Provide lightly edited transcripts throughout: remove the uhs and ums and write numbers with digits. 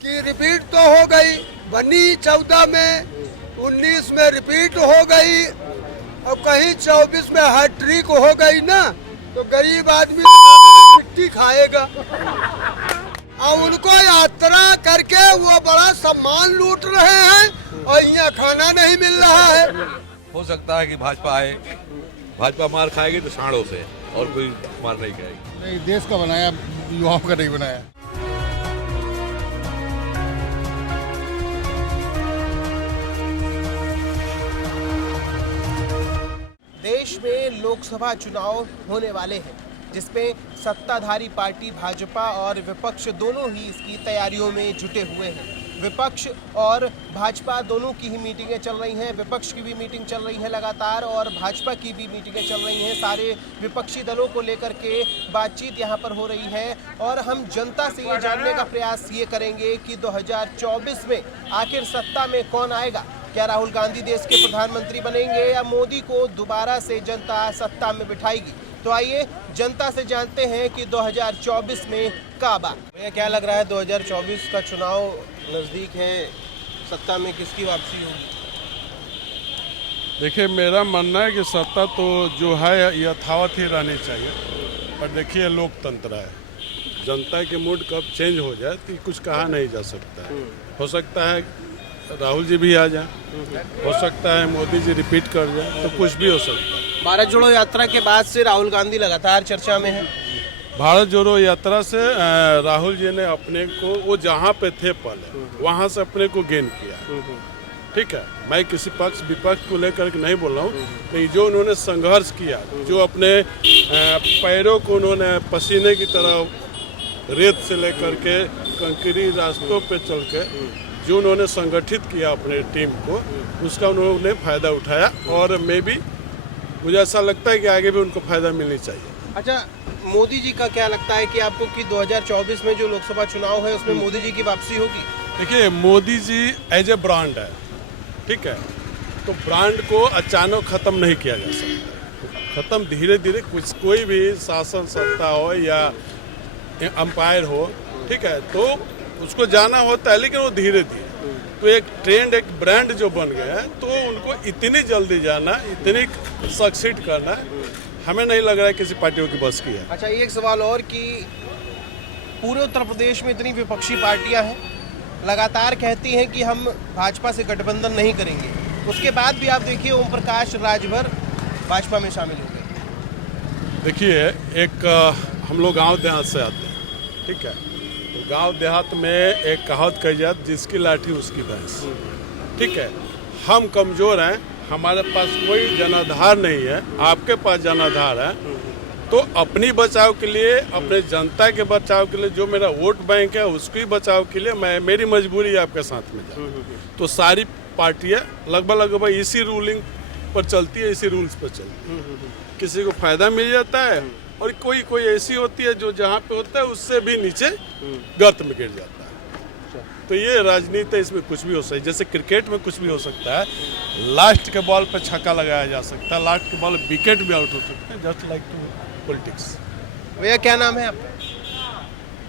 कि रिपीट तो हो गई, बनी 14 में, 19 में रिपीट हो गई और कहीं 24 में हैट्रिक हो गई ना, तो गरीब आदमी मिट्टी खाएगा। और उनको यात्रा करके वो बड़ा सम्मान लूट रहे हैं और यहाँ खाना नहीं मिल रहा है। हो सकता है कि भाजपा आए, भाजपा मार खाएगी तो साड़ों से, और कोई मार नहीं खाएगी। नहीं, देश का बनाया, युवाओं का नहीं बनाया। देश में लोकसभा चुनाव होने वाले हैं, जिसमें सत्ताधारी पार्टी भाजपा और विपक्ष दोनों ही इसकी तैयारियों में जुटे हुए हैं। विपक्ष और भाजपा दोनों की ही मीटिंगें चल रही हैं। विपक्ष की भी मीटिंग चल रही है लगातार और भाजपा की भी मीटिंगें चल रही हैं। सारे विपक्षी दलों को लेकर के बातचीत यहाँ पर हो रही है और हम जनता से ये जानने का प्रयास ये करेंगे कि 2024 में आखिर सत्ता में कौन आएगा। क्या राहुल गांधी देश के प्रधानमंत्री बनेंगे या मोदी को दोबारा से जनता सत्ता में बिठाएगी। तो आइए जनता से जानते हैं कि 2024 में कब आ। भैया क्या लग रहा है, 2024 का चुनाव नज़दीक है, सत्ता में किसकी वापसी होगी? देखिए, मेरा मानना है कि सत्ता तो जो है यथावत ही रहनी चाहिए, पर देखिए लोकतंत्र है, जनता के मूड कब चेंज हो जाए तो कुछ कहा नहीं जा सकता है। हो सकता है राहुल जी भी आ जाए, हो सकता है मोदी जी रिपीट कर जाए, तो कुछ भी हो सकता है। भारत जोड़ो यात्रा के बाद से राहुल गांधी लगातार चर्चा में है। भारत जोड़ो यात्रा से राहुल जी ने अपने को, वो जहाँ पे थे पहले, वहाँ से अपने को गेन किया। ठीक है, मैं किसी पक्ष विपक्ष को लेकर के नहीं बोल रहा हूँ, लेकिन जो उन्होंने संघर्ष किया, जो अपने पैरों को उन्होंने पसीने की तरह रेत से लेकर के कंकरी रास्तों पे चल के जो उन्होंने संगठित किया अपने टीम को, उसका उन्होंने फायदा उठाया और मुझे ऐसा लगता है कि आगे भी उनको फायदा मिलनी चाहिए। अच्छा, मोदी जी का क्या लगता है कि आपको कि 2024 में जो लोकसभा चुनाव है उसमें मोदी जी की वापसी होगी? देखिए, Modi ji as a brand है, ठीक है, तो ब्रांड को अचानक खत्म नहीं किया जा सकता। खत्म धीरे धीरे, कोई भी शासन सत्ता हो या अंपायर हो, ठीक है, तो उसको जाना होता है, लेकिन वो धीरे धीरे। तो एक ट्रेंड, एक ब्रांड जो बन गया है, तो उनको इतनी जल्दी जाना, इतनी सक्सीड करना, हमें नहीं लग रहा है किसी पार्टियों की बस की है। अच्छा, एक सवाल और कि पूरे उत्तर प्रदेश में इतनी विपक्षी पार्टियां हैं, लगातार कहती हैं कि हम भाजपा से गठबंधन नहीं करेंगे, उसके बाद भी आप देखिए ओम प्रकाश राजभर भाजपा में शामिल हो गए। देखिए, एक हम लोग गांव देहात से आते हैं, ठीक है, तो गांव देहात में एक कहावत कही जाती, जिसकी लाठी उसकी भैंस। ठीक है, हम कमज़ोर हैं, हमारे पास कोई जनाधार नहीं है, आपके पास जनाधार है, तो अपनी बचाव के लिए, अपने जनता के बचाव के लिए, जो मेरा वोट बैंक है उसकी बचाव के लिए मेरी मजबूरी है आपके साथ में जाए। तो सारी पार्टियां लगभग इसी रूलिंग पर चलती है, इसी रूल्स पर चलती है। किसी को फायदा मिल जाता है और कोई ऐसी होती है जो जहाँ पे होता है उससे भी नीचे गर्त में गिर जाता है। तो ये राजनीति है, इसमें कुछ भी हो सकता है। जैसे क्रिकेट में कुछ भी हो सकता है, लास्ट के बॉल पे छक्का लगाया जा सकता है, लास्ट के बॉल विकेट भी आउट हो सकता है, जस्ट लाइक पॉलिटिक्स। भैया क्या नाम है आपका?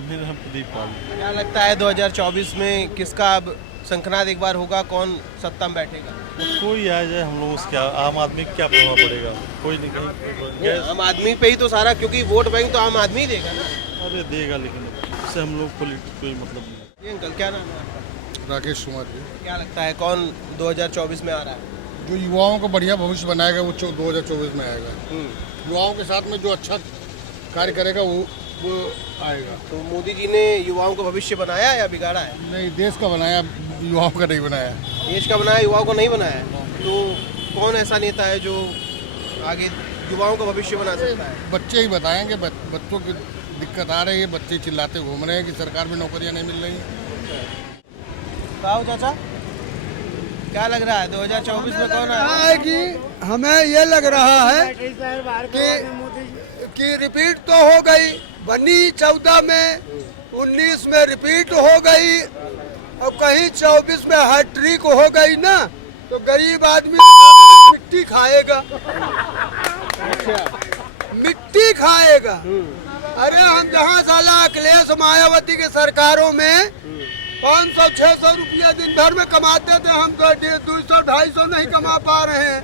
मेरा नाम प्रदीप पाल। क्या लगता है 2024 में किसका अब शंखनाद एक बार होगा, कौन सत्ता में बैठेगा? कोई आ जाए, हम लोग उसके आम आदमी क्या प्रभाव पड़ेगा? कोई नहीं, कहीं आम आदमी पे ही तो सारा, क्योंकि वोट बैंक तो आम आदमी ही देगा ना। अरे देगा, लेकिन इससे हम लोग कोई मतलब नहीं। ये अंकल क्या नाम है आपका? राकेश कुमार जी। क्या लगता है कौन 2024 में आ रहा है? जो युवाओं को बढ़िया भविष्य बनाएगा वो 2024 में आएगा। युवाओं के साथ में जो अच्छा कार्य करेगा वो आएगा। तो मोदी जी ने युवाओं को भविष्य बनाया या बिगाड़ा है? नहीं, देश का बनाया, युवाओं का नहीं बनाया। देश का बनाया, युवाओं को नहीं बनाया है। तो कौन ऐसा नेता है जो आगे युवाओं का भविष्य बना सकता है? बच्चे ही बताएंगे, बच्चों की दिक्कत आ रही है, बच्चे चिल्लाते घूम रहे हैं कि सरकार में नौकरियां नहीं मिल रही। बताओ चाचा, क्या लग रहा है 2024 में कौन आएगी? हमें ये लग रहा है कि रिपीट तो हो गई, बनी 14 में, 19 में रिपीट हो गई और कहीं 24 में हैट्रिक हो गई ना, तो गरीब आदमी मिट्टी खाएगा। मिट्टी खाएगा। अरे हम जहाँ साला अखिलेश मायावती के सरकारों में 500-600 रुपया दिन भर में कमाते थे, हम तो 200-250 नहीं कमा पा रहे हैं।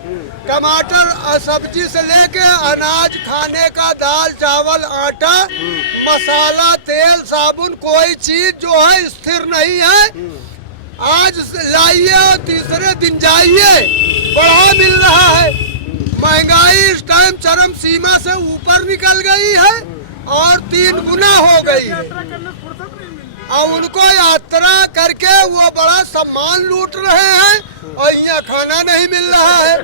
टमाटर और सब्जी से लेके अनाज खाने का, दाल चावल आटा मसाला तेल साबुन, कोई चीज जो है स्थिर नहीं है। आज लाइए और तीसरे दिन जाइए, बढ़ा मिल रहा है। महंगाई इस टाइम चरम सीमा से ऊपर निकल गई है और 3 गुना हो गई है। और उनको यात्रा करके वो बड़ा सम्मान लूट रहे हैं और यहाँ खाना नहीं मिल रहा है।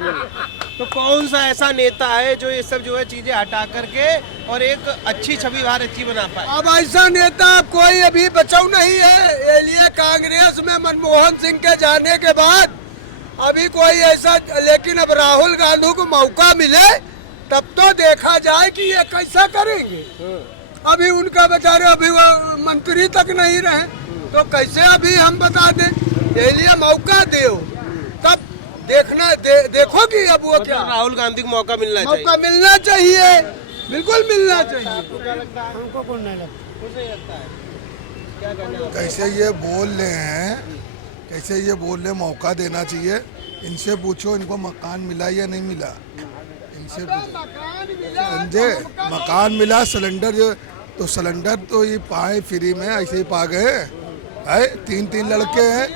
तो कौन सा ऐसा नेता है जो ये सब जो है चीजें हटा करके और एक अच्छी छवि भारत की बना पाए? अब ऐसा नेता कोई अभी बचाव नहीं है। ये लिए कांग्रेस में मनमोहन सिंह के जाने के बाद अभी कोई ऐसा, लेकिन अब राहुल गांधी को मौका मिले तब तो देखा जाए कि ये कैसा करेंगे। अभी उनका बेचारे अभी वो मंत्री तक नहीं रहे तो कैसे अभी हम बता दें। ये लिए मौका दो तब देखना देखो कि अब वो क्या। राहुल गांधी को मौका मिलना चाहिए। मौका मिलना चाहिए, बिल्कुल मिलना चाहिए। हमको कौन नहीं लगता है? क्या कहना है? कैसे ये बोल रहे हैं, कैसे ये बोल रहे, मौका देना चाहिए। इनसे पूछो इनको मकान मिला या नहीं मिला, इनसे पूछो। समझे, मकान मिला, सिलेंडर जो तो सिलेंडर तो ये पाए फ्री में, ऐसे ही पा गए है। 3 लड़के हैं,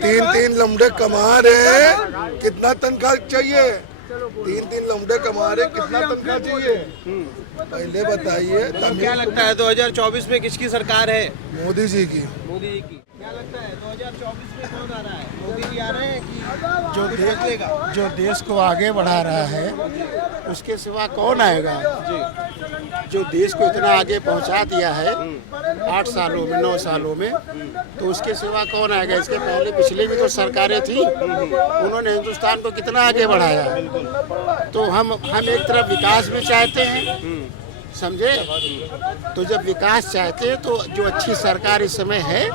3 लम्बे कमा रहे हैं, कितना तनख्वाह चाहिए? 3 लम्बे कमा रहे, कितना तनख्वाह चाहिए? पहले बताइए। तो क्या लगता है 2024 में किसकी सरकार है? मोदी जी की। मोदी जी की। क्या लगता है 2024 में कौन आ रहा है? मोदी जी आ रहे हैं कि जो देश को आगे बढ़ा रहा है उसके सिवा कौन आएगा? जो देश को इतना आगे पहुंचा दिया है 8 सालों में 9 सालों में, तो उसके सिवा कौन आएगा? इसके पहले पिछले भी तो सरकारें थी, उन्होंने हिंदुस्तान को कितना आगे बढ़ाया। तो हम एक तरफ विकास भी चाहते हैं, समझे। तो जब विकास चाहते हैं तो जो अच्छी सरकार इस समय है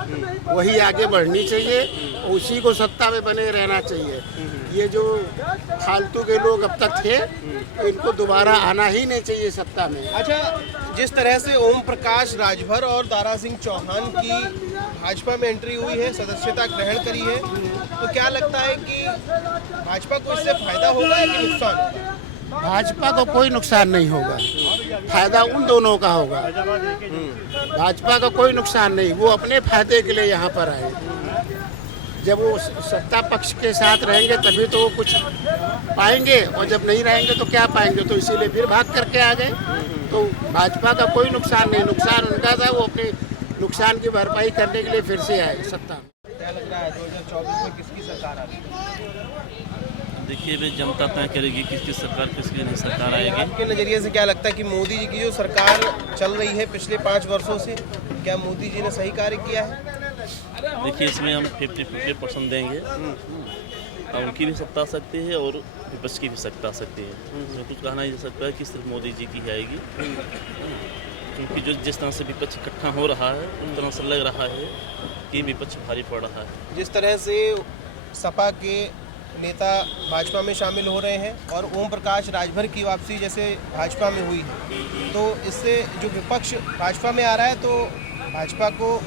वही आगे बढ़नी चाहिए, उसी को सत्ता में बने रहना चाहिए। ये जो फालतू के लोग अब तक थे इनको दोबारा आना ही नहीं चाहिए सत्ता में। अच्छा, जिस तरह से ओम प्रकाश राजभर और दारा सिंह चौहान की भाजपा में एंट्री हुई है, सदस्यता ग्रहण करी है, तो क्या लगता है कि भाजपा को इससे फायदा होगा या कि नुकसान? भाजपा को कोई नुकसान नहीं होगा, फायदा उन दोनों का होगा। भाजपा का कोई नुकसान नहीं, वो अपने फायदे के लिए यहाँ पर आए। जब वो सत्ता पक्ष के साथ रहेंगे तभी तो वो कुछ पाएंगे, और जब नहीं रहेंगे तो क्या पाएंगे? तो इसीलिए फिर भाग करके आ गए। तो भाजपा का कोई नुकसान नहीं, नुकसान उनका था, वो अपने नुकसान की भरपाई करने के लिए फिर से आए सत्ता में। क्या लग रहा है 2024 में किसकी सरकार आ रही है? देखिए वे जनता तय करेगी किसकी सरकार, किसकी नहीं सरकार आएगी। आपके नज़रिए से क्या लगता है कि मोदी जी की जो सरकार चल रही है पिछले 5 वर्षों से, क्या मोदी जी ने सही कार्य किया है? देखिए इसमें हम 50-50% देंगे। अब उनकी भी सत्ता आ सकती है और विपक्ष की भी सत्ता आ सकती है। इसमें कुछ कहना ही जा सकता है कि सिर्फ मोदी जी की आएगी, क्योंकि जो जिस तरह से विपक्ष इकट्ठा हो रहा है उस तरह से लग रहा है कि विपक्ष भारी पड़ रहा है। जिस तरह से सपा के नेता भाजपा में शामिल हो रहे हैं और ओम प्रकाश राजभर की वापसी जैसे भाजपा में हुई है, तो इससे जो विपक्ष भाजपा में आ रहा है तो भाजपा को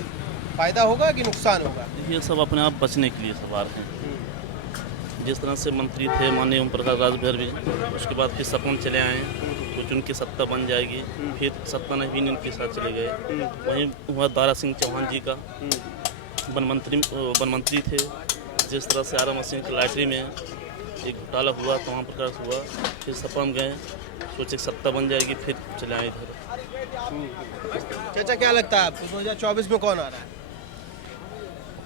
फायदा होगा कि नुकसान होगा? ये सब अपने आप बचने के लिए सवाल हैं। जिस तरह से मंत्री थे माननीय ओम प्रकाश राजभर भी, उसके बाद फिर सपन चले आए, कुछ उनकी सत्ता बन जाएगी, फिर सत्ता नहीं भी उनके साथ चले गए। वहीं हुआ दारा सिंह चौहान जी का, वन मंत्री थे। जिस तरह से आरा मशीन की लॉटरी में एक घोटाला हुआ, तमाम प्रकार से हुआ, फिर सपा में गए, सोचे सत्ता बन जाएगी, फिर चले आए इधर। चाचा क्या लगता है आपको 2024 में कौन आ रहा है?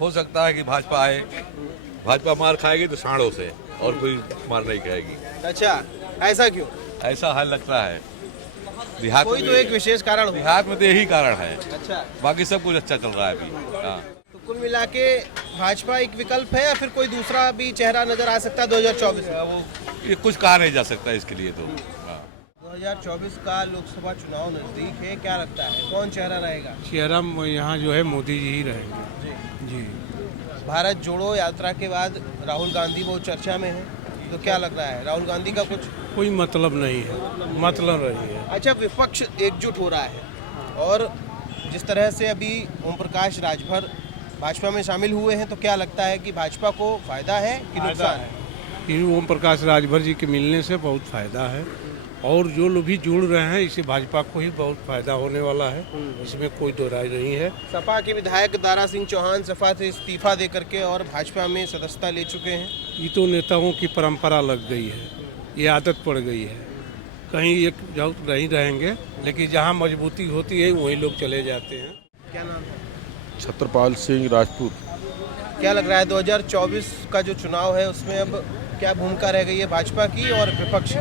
हो सकता है कि भाजपा आए। भाजपा मार खाएगी तो साड़ों से, और कोई मार नहीं खाएगी। अच्छा, ऐसा क्यों? ऐसा हाल लगता है देहात कोई में। तो एक विशेष कारण होगा। देहात में तो यही कारण है, अच्छा, बाकी सब कुछ अच्छा चल रहा है अभी। हाँ, तो कुल मिला के भाजपा एक विकल्प है या फिर कोई दूसरा भी चेहरा नजर आ सकता है 2024 में? वो ये कुछ कहा नहीं जा सकता इसके लिए तो। हाँ। 2024 का लोकसभा चुनाव नजदीक है, क्या लगता है कौन चेहरा रहेगा? चेहरा यहाँ जो है मोदी जी ही रहेंगे जी। भारत जोड़ो यात्रा के बाद राहुल गांधी बहुत चर्चा में है, तो क्या लग रहा है राहुल गांधी का कुछ कोई मतलब नहीं है, मतलब रही है। अच्छा, विपक्ष एकजुट हो रहा है और जिस तरह से अभी ओम प्रकाश राजभर भाजपा में शामिल हुए हैं, तो क्या लगता है कि भाजपा को फायदा है कि नुकसान है? इन ओम प्रकाश राजभर जी के मिलने से बहुत फायदा है, और जो लोग भी जुड़ रहे हैं इससे भाजपा को ही बहुत फायदा होने वाला है, इसमें कोई दो राय नहीं है। सपा के विधायक दारा सिंह चौहान सपा से इस्तीफा दे करके और भाजपा में सदस्यता ले चुके हैं। ये तो नेताओं की परंपरा लग गई है, ये आदत पड़ गई है, कहीं एक जगह नहीं रहेंगे, लेकिन जहाँ मजबूती होती है वहीं लोग चले जाते हैं। क्या नाम है? छत्रपाल सिंह राजपूत। क्या लग रहा है 2024 का जो चुनाव है उसमें अब क्या भूमिका रह गई है भाजपा की और विपक्ष की?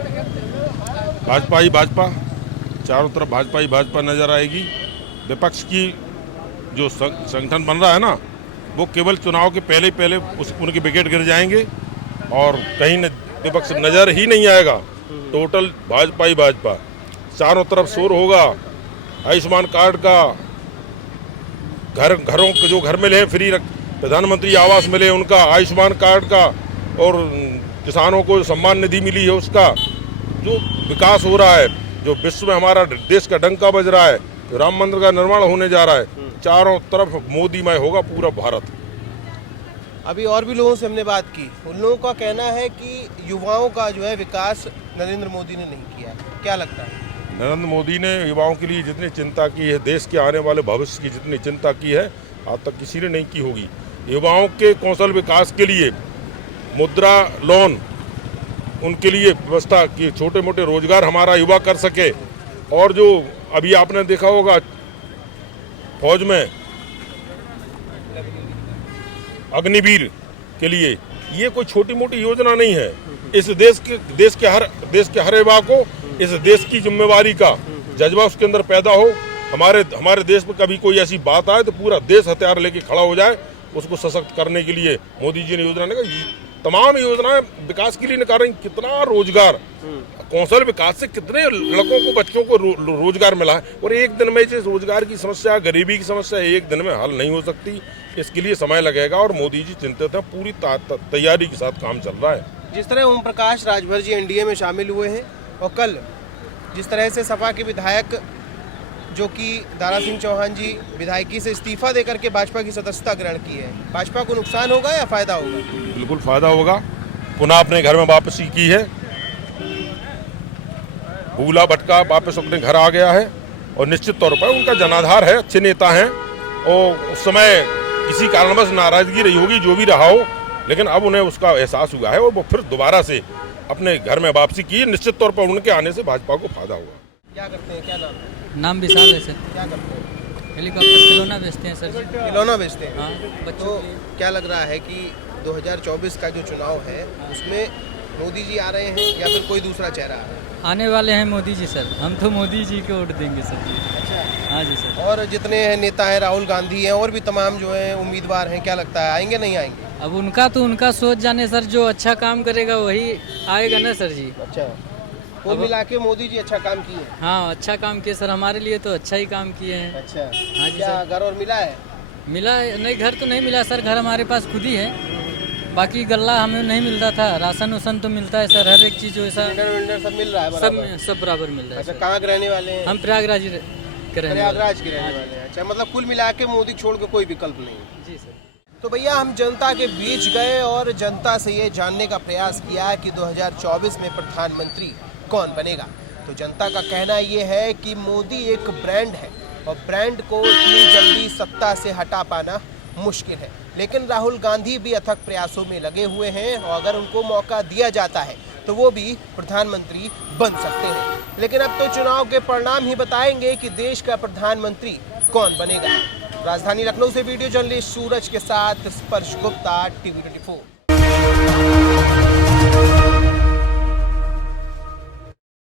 भाजपा ही भाजपा, चारों तरफ भाजपा ही भाजपा नजर आएगी। विपक्ष की जो संगठन बन रहा है ना, वो केवल चुनाव के पहले उनके विकेट गिर जाएंगे और कहीं विपक्ष नजर ही नहीं आएगा। टोटल भाजपा ही भाजपा, चारों तरफ शोर होगा। आयुष्मान कार्ड का, घरों के जो घर मिले हैं फ्री, प्रधानमंत्री आवास मिले उनका, आयुष्मान कार्ड का, और किसानों को सम्मान निधि मिली है उसका, जो विकास हो रहा है, जो विश्व में हमारा देश का डंका बज रहा है, जो राम मंदिर का निर्माण होने जा रहा है, चारों तरफ मोदीमय होगा पूरा भारत। अभी और भी लोगों से हमने बात की, उन लोगों का कहना है कि युवाओं का जो है विकास नरेंद्र मोदी ने नहीं किया। क्या लगता है? नरेंद्र मोदी ने युवाओं के लिए जितनी चिंता की है, देश के आने वाले भविष्य की जितनी चिंता की है, आज तक किसी ने नहीं की होगी। युवाओं के कौशल विकास के लिए मुद्रा लोन, उनके लिए व्यवस्था की, छोटे मोटे रोजगार हमारा युवा कर सके। और जो अभी आपने देखा होगा फौज में अग्निवीर के लिए, ये कोई छोटी मोटी योजना नहीं है। इस देश के हर युवा को इस देश की जिम्मेवारी का जज्बा उसके अंदर पैदा हो। हमारे देश में कभी कोई ऐसी बात आए तो पूरा देश हथियार लेके खड़ा हो जाए, उसको सशक्त करने के लिए मोदी जी ने योजना निकाली। तमाम योजनाएं विकास के लिए निकाल रही। कितना रोजगार, कौशल विकास से कितने लड़कों को, बच्चों को रोजगार मिला है। और एक दिन में जिस रोजगार की समस्या, गरीबी की समस्या एक दिन में हल नहीं हो सकती, इसके लिए समय लगेगा और मोदी जी चिंतित हैं। पूरी तैयारी के साथ काम चल रहा है। जिस तरह ओम प्रकाश राजभर जी एनडीए में शामिल हुए हैं और कल जिस तरह से सपा के विधायक जो कि दारा सिंह चौहान जी विधायकी से इस्तीफा देकर के भाजपा की सदस्यता ग्रहण की है, भाजपा को नुकसान होगा या फायदा होगा? बिल्कुल फायदा होगा। पुनः अपने घर में वापसी की है, भूला भटका वापस अपने घर आ गया है और निश्चित तौर पर उनका जनाधार है, अच्छे नेता हैं। और उस समय किसी कारणवश नाराजगी रही होगी, जो भी रहा हो, लेकिन अब उन्हें उसका एहसास हुआ है और वो फिर दोबारा से अपने घर में वापसी की। निश्चित तौर पर उनके आने से भाजपा को फायदा होगा। क्या करते हैं? क्या नाम है? नाम विशाल है सर। क्या करते हैं? हेलीकॉप्टर खिलौना बेचते हैं सर जी। खिलौना बेचते हैं। हाँ, बच्चों तो के लिए। क्या लग रहा है कि 2024 का जो चुनाव है उसमें मोदी जी आ रहे हैं या फिर कोई दूसरा चेहरा आ रहा है? आने वाले हैं मोदी जी सर, हम तो मोदी जी को वोट देंगे सर जी। अच्छा। हाँ जी सर। और जितने हैं नेता हैं, राहुल गांधी हैं और भी तमाम जो हैं उम्मीदवार हैं, क्या लगता है आएंगे नहीं आएंगे? अब उनका सोच जाने सर, जो अच्छा काम करेगा वही आएगा ना सर जी। अच्छा, कुल मिला के मोदी जी अच्छा काम किए? हाँ, अच्छा काम किए सर, हमारे लिए तो अच्छा ही काम किए हैं। अच्छा। हाँ जी क्या सर। घर और मिला है? मिला नहीं, घर तो नहीं मिला सर, घर हमारे पास खुद ही है, बाकी गल्ला हमें नहीं मिलता था। राशन उसन तो मिलता है सर, हर एक चीज़ वैसा सिलेंडर सब मिल रहा है बराबर? सब बराबर मिल रहा है अच्छा, सर। कहाँ के रहने वाले हैं? हम प्रयागराज के रहने वाले हैं। प्रयागराज के रहने वाले हैं। अच्छा, मतलब कुल मिला के मोदी छोड़ के कोई विकल्प नहीं है? जी सर। तो भैया हम जनता के बीच गए और जनता से ये जानने का प्रयास किया कि 2024 में प्रधानमंत्री कौन बनेगा। तो जनता का कहना ये है कि मोदी एक ब्रांड है और ब्रांड को इतनी जल्दी सत्ता से हटा पाना मुश्किल है। लेकिन राहुल गांधी भी अथक प्रयासों में लगे हुए हैं और अगर उनको मौका दिया जाता है तो वो भी प्रधानमंत्री बन सकते हैं। लेकिन अब तो चुनाव के परिणाम ही बताएंगे कि देश का प्रधानमंत्री कौन बनेगा। राजधानी लखनऊ से वीडियो जर्नलिस्ट सूरज के साथ स्पर्श गुप्ता, TV 24।